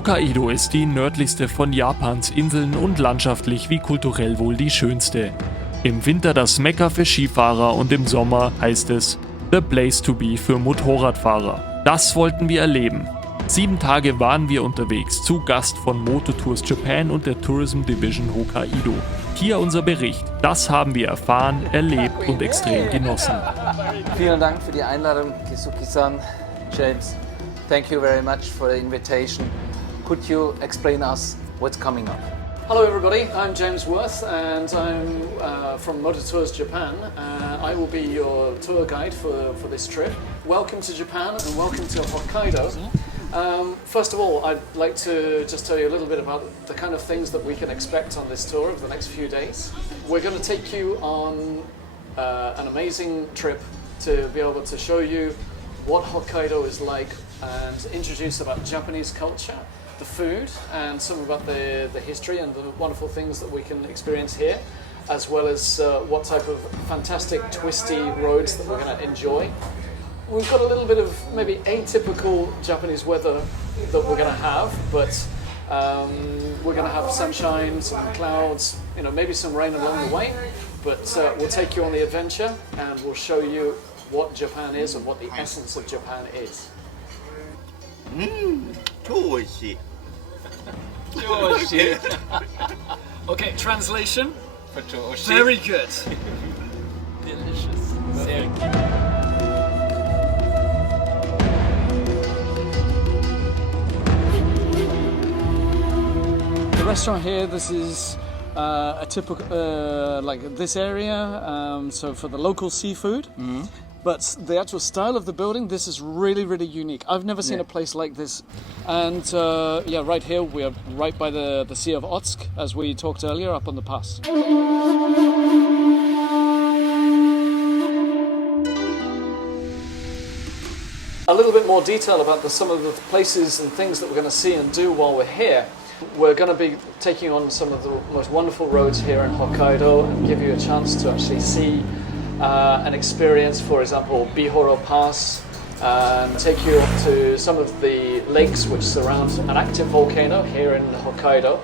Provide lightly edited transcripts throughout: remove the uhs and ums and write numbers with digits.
Hokkaidō ist die nördlichste von Japans Inseln und landschaftlich wie kulturell wohl die schönste. Im Winter das Mekka für Skifahrer und im Sommer heißt es The Place to Be für Motorradfahrer. Das wollten wir erleben. 7 Tage waren wir unterwegs zu Gast von Motortours Japan und der Tourism Division Hokkaidō. Hier unser Bericht. Das haben wir erfahren, erlebt und extrem genossen. Vielen Dank für die Einladung, Kisuki-san, James. Thank you very much for the invitation. Could you explain us what's coming up? Hello everybody, I'm James Worth and I'm from Motortours Japan. I will be your tour guide for this trip. Welcome to Japan and welcome to Hokkaido. First of all, I'd like to just tell you a little bit about the kind of things that we can expect on this tour over the next few days. We're going to take you on an amazing trip to be able to show you what Hokkaido is like and introduce about Japanese culture, the food, and some about the history and the wonderful things that we can experience here, as well as what type of fantastic twisty roads that we're going to enjoy. We've got a little bit of maybe atypical Japanese weather that we're going to have, but we're going to have sunshine, some clouds, maybe some rain along the way, but we'll take you on the adventure and we'll show you what Japan is and what the essence of Japan is. Okay, translation. Very good. Delicious. Very good. The restaurant here, this is a typical, like this area, so for the local seafood. Mm-hmm. But the actual style of the building, this is really, really unique. I've never seen a place like this. And right here, we are right by the Sea of Otsk, as we talked earlier, up on the pass. A little bit more detail about some of the places and things that we're going to see and do while we're here. We're going to be taking on some of the most wonderful roads here in Hokkaido and give you a chance to actually see an experience, for example, Bihoro Pass, and take you to some of the lakes which surround an active volcano here in Hokkaido.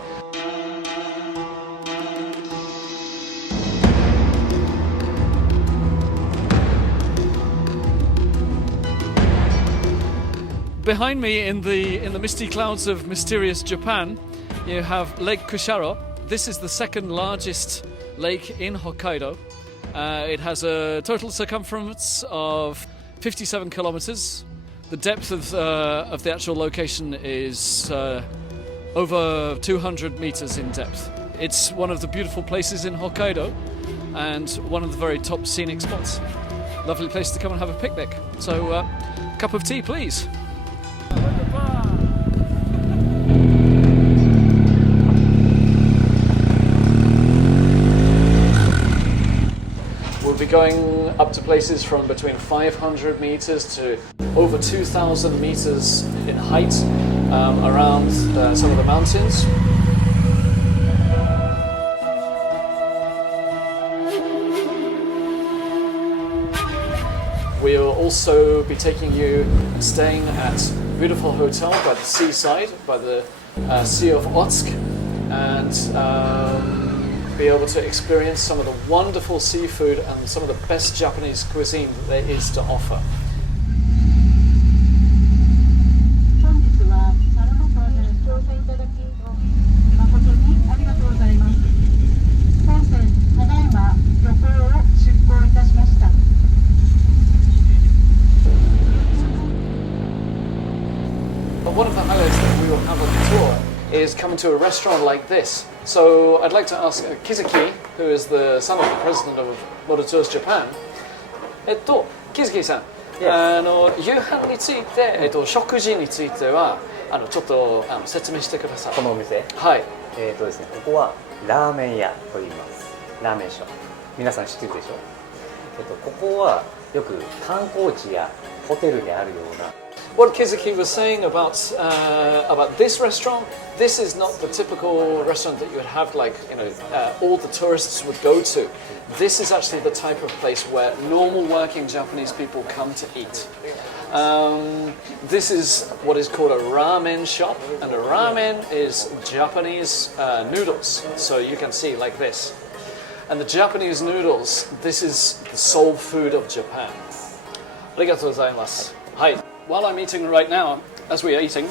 Behind me in the misty clouds of mysterious Japan, you have Lake Kusharo. This is the second largest lake in Hokkaido. It has a total circumference of 57 kilometers. The depth of the actual location is over 200 meters in depth. It's one of the beautiful places in Hokkaido and one of the very top scenic spots. Lovely place to come and have a picnic. So, cup of tea, please. We'll be going up to places from between 500 meters to over 2,000 meters in height around some of the mountains. We'll also be taking you and staying at a beautiful hotel by the seaside, by the Sea of Otsk, and be able to experience some of the wonderful seafood and some of the best Japanese cuisine that there is to offer. But one of the highlights that we will have on the tour is coming to a restaurant like this. So I'd like to ask Kizuki, who is the son of the president of Motortours Japan. Kizuki-san,夕飯について、食事についてはちょっと説明してください。このお店、はい。ですね、ここはラーメン屋と言います。ラーメンショー。皆さん知ってるでしょ。ここはよく観光地やホテルにあるような。What Kizuki was saying about this restaurant, this is not the typical restaurant that you would have, like all the tourists would go to. This is actually the type of place where normal working Japanese people come to eat. This is what is called a ramen shop, and a ramen is Japanese noodles. So you can see like this. And the Japanese noodles, this is the soul food of Japan. Arigatou gozaimasu. Hi. While I'm eating right now, as we are eating,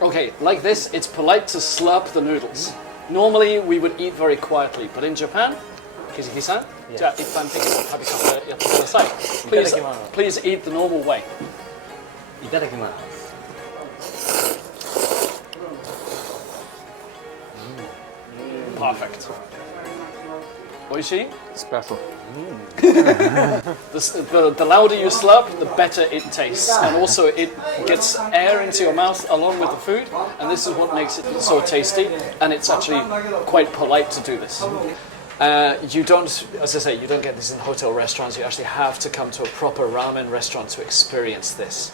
okay, like this, it's polite to slurp the noodles. Normally we would eat very quietly, but in Japan, Kizuki-san, じゃあ一般的な食べ方やってください。Please eat the normal way. いただきます。Perfect. Oishii? Special. The louder you slurp, the better it tastes. And also it gets air into your mouth along with the food. And this is what makes it so tasty. And it's actually quite polite to do this. You don't, as I say, you don't get this in hotel restaurants. You actually have to come to a proper ramen restaurant to experience this.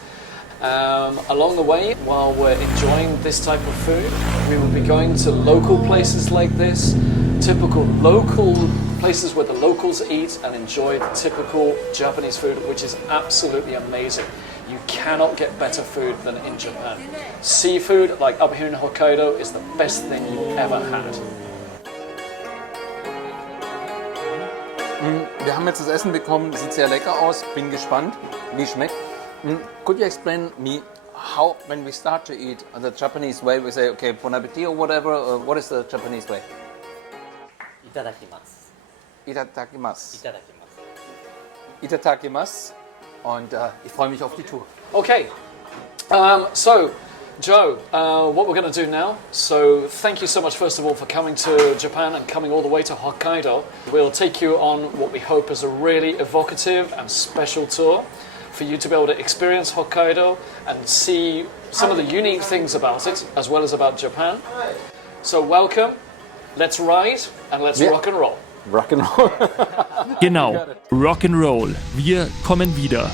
Along the way, while we're enjoying this type of food, we will be going to local places like this, typical local places where the locals eat and enjoy the typical Japanese food, which is absolutely amazing. You cannot get better food than in Japan. Seafood, like up here in Hokkaido, is the best thing you've ever had. Wir haben jetzt das Essen bekommen, sieht sehr lecker aus, bin gespannt, wie es schmeckt. Could you explain me how, when we start to eat the Japanese way, we say, okay, bon appetit or whatever, what is the Japanese way? いただきます。 Itadakimasu. いただきます。 Itadakimasu. Und ich freue mich auf die Tour. Okay, so Joe, what we're going to do now, so thank you so much first of all for coming to Japan and coming all the way to Hokkaido. We'll take you on what we hope is a really evocative and special tour for you to be able to experience Hokkaido and see some of the unique things about it, as well as about Japan. So welcome, let's ride and let's rock and roll. Rock'n'Roll. Genau, Rock'n'Roll. Wir kommen wieder.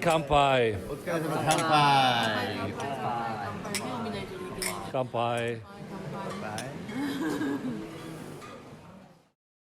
Kanpai. Kanpai.